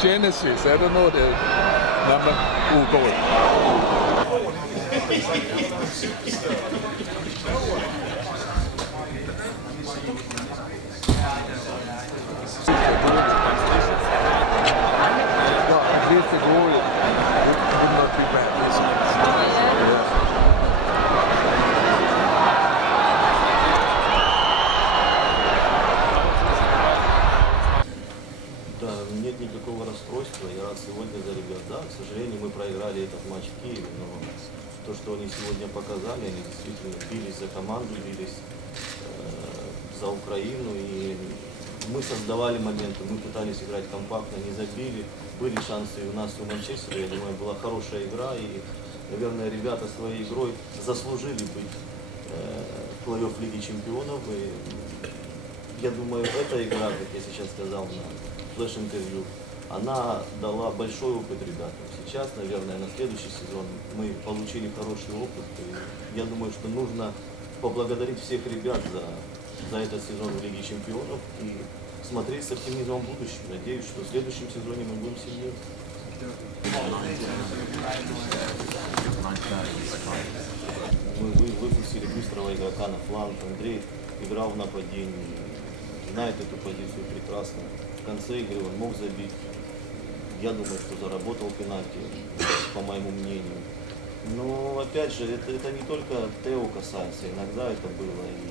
Genesis, I don't know the number who goal. Никакого расстройства. Я рад сегодня за ребят. Да, к сожалению, мы проиграли этот матч в Киеве, но то, что они сегодня показали, они действительно бились за команду, бились э, за Украину. И мы создавали моменты, мы пытались играть компактно, не забили. Были шансы и у нас, и у Манчестера. Я думаю, была хорошая игра. И, наверное, ребята своей игрой заслужили быть э, плей-офф Лиги Чемпионов. И я думаю, эта игра, как я сейчас сказал на флеш-интервью, она дала большой опыт ребятам. Сейчас, наверное, на следующий сезон мы получили хороший опыт. И я думаю, что нужно поблагодарить всех ребят за, за этот сезон в Лиге Чемпионов и смотреть с оптимизмом в будущем. Надеюсь, что в следующем сезоне мы будем сильнее. Мы вы- выпустили быстрого игрока на фланг. Андрей играл в нападении, знает эту позицию прекрасно. В конце игры он мог забить. Я думаю, что заработал пенальти, по моему мнению. Но опять же, это, это не только Тео касается, иногда это было и,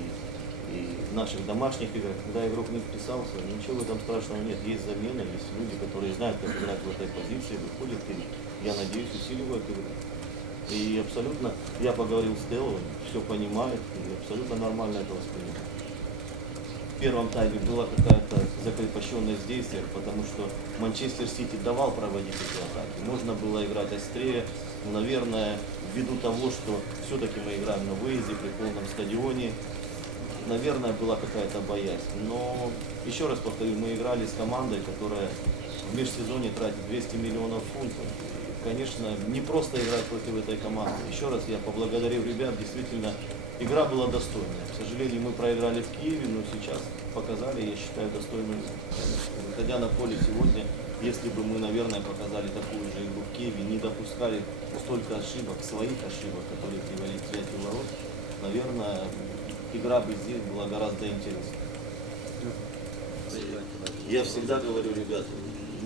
и в наших домашних играх, когда игрок не вписался, ничего этом страшного нет. Есть замена, есть люди, которые знают, как играть в этой позиции, выходят и, я надеюсь, усиливают игру. И абсолютно, я поговорил с Тео, все понимает и абсолютно нормально это воспринимает. В первом тайме была какая-то закрепощенность в действиях, потому что Манчестер Сити давал проводить эти атаки. Можно было играть острее, но, наверное, ввиду того, что все-таки мы играем на выезде при полном стадионе, наверное, была какая-то боязнь. Но, еще раз повторю, мы играли с командой, которая в межсезонье тратит 200 миллионов фунтов. Конечно, не просто играть против этой команды. Еще раз я поблагодарю ребят, действительно, игра была достойная. К сожалению, мы проиграли в Киеве, но сейчас показали, я считаю, игру. Конечно, Выходя на поле сегодня, если бы мы, наверное, показали такую же игру в Киеве, не допускали столько ошибок, своих ошибок, которые привели к взятию ворот, наверное, игра бы здесь была гораздо интереснее. Я всегда говорю, ребята,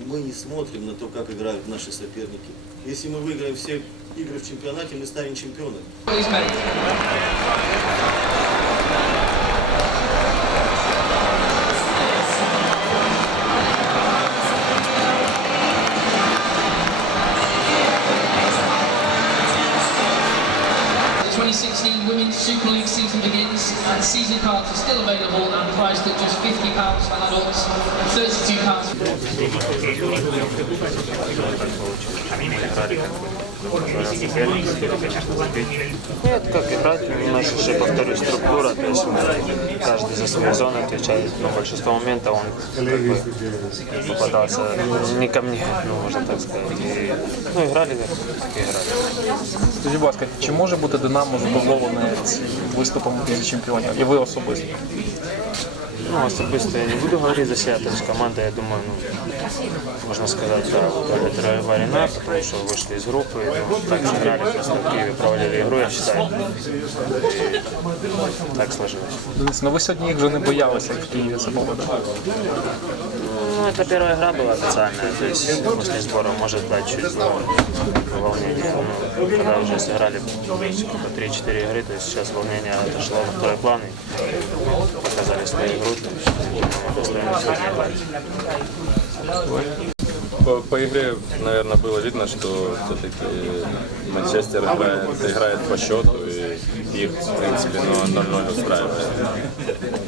мы не смотрим на то, как играют наши соперники. Если мы выиграем все игры в чемпионате, мы станем чемпионами. The 2016 Women's Super League season begins and season cards are still available and priced at just £50 for adults and £32 for Нет, как играть, у нас еще, повторюсь, структура, то есть мы, каждый за свою зону отвечает, но большинство моментов он как бы попадался не ко мне, ну, можно так сказать. И, ну, играли, как играли. Скажіть, будь ласка, чи може бути Динамо задоволене цим виступом у Лізі чемпіонів? І ви особисто? Ну, особисто я не буду говорить за себя, то команда, я думаю, ну, можно сказать, да, удовлетворила нас, потому что вышли из группы, ну, так же играли, просто в Киеве проводили игру, я считаю. Так сложилось. Ну ви сьогодні їх вже не боялися в Києві за так? Ну, это первая игра была официальная, то есть после сбора может дать чуть было волнение. Но когда уже сыграли сколько, 3-4 игры, то есть сейчас волнение отошло на второй план и показали свою игру, то есть. По, по игре, наверное, было видно, что все-таки Манчестер играет, играет по счету, и их, в принципе, ну, 0-0 устраивает.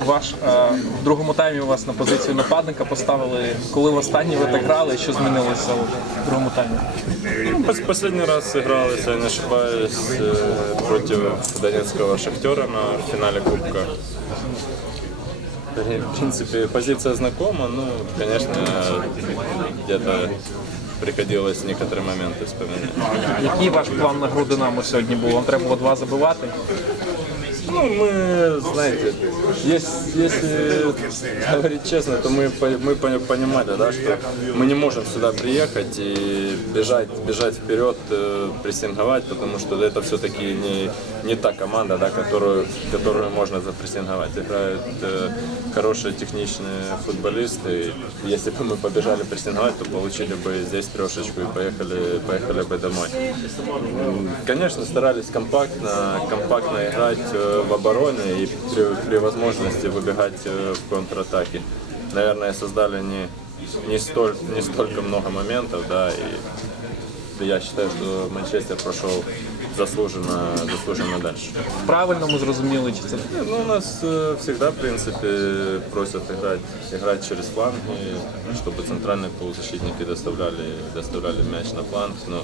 Ваш е, в другому таймі у вас на позицію нападника поставили. Коли в останній ви так грали, що змінилося в другому таймі? Пос- Последний раз играл, если я не ошибаюсь, э, против Донецкого Шахтера на финале Кубка. В принципе, позиция знакома, ну, конечно, где-то приходилось некоторые моменты вспоминать. Який ваш план на гру Динамо сьогодні був? Вам треба два забивати? Ну, мы, знаете, ес- если говорить честно, то мы, мы по- понимали, да, что мы не можем сюда приехать и бежать, бежать вперед, э, прессинговать, потому что это все-таки не, не та команда, да, которую, которую можно запрессинговать. Играют э, хорошие техничные футболисты. Если бы мы побежали прессинговать, то получили бы здесь трешечку и поехали, поехали бы домой. Конечно, старались компактно, компактно играть э, в обороне и при, при возможности выбегать э, в контратаке. Наверное, создали не, не, столь, не столько много моментов, да, и я считаю, что Манчестер прошел заслуженно, заслуженно дальше. Правильно зрозуміли, чи це Не, Ну, у нас э, всегда, в принципе, просят играть, играть через фланг, и, ну, чтобы центральные полузащитники доставляли, доставляли мяч на фланг. Но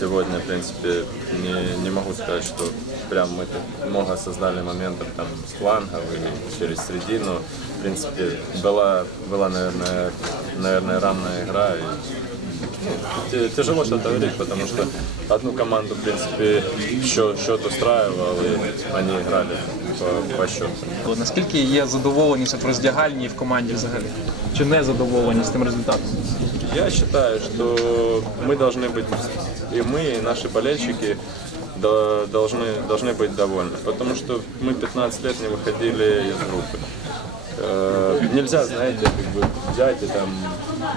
сегодня, в принципе, не, не могу сказать, что прям мы так много создали моментов там с флангов и через середину. В принципе, была, была наверное, наверное, равная игра. И, Т- Тяжело что-то говорить, потому что одну команду, в принципе, счет, счет устраивал, и они играли по, по счету. наскільки є задоволеність от в роздягальні і в команді взагалі? Чи не задоволені з тим результатом? Я считаю, что мы должны быть, и мы, и наши болельщики до- должны, должны быть довольны, потому что мы 15 лет не выходили из группы. Э, Нельзя, знаете, как бы взять и там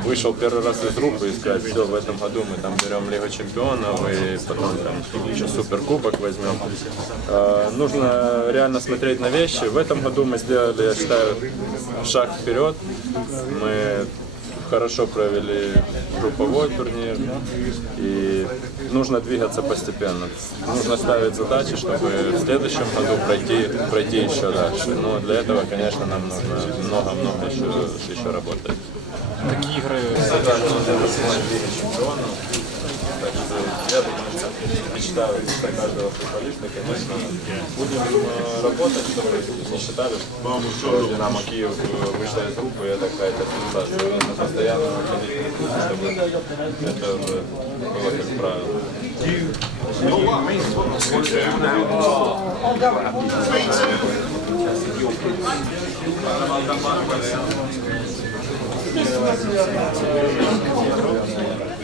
вышел первый раз из группы и сказать, все, в этом году мы там берем Лигу Чемпионов и потом там еще Суперкубок возьмем. Э, Нужно реально смотреть на вещи. В этом году мы сделали, я считаю, шаг вперед. Мы хорошо провели групповой турнир и нужно двигаться постепенно. Нужно ставить задачи, чтобы в следующем году пройти, пройти еще дальше. Но для этого, конечно, нам нужно много-много еще, еще работать. Такі ігри Так что я думаю, это мечта мечта каждого футболиста, конечно. Будем э, работать, чтобы не считали, что Динамо Киев э, вышла из группы, и это какая-то сенсация. Нужно постоянно выходить в группу, чтобы это уже было как правило. Thank you.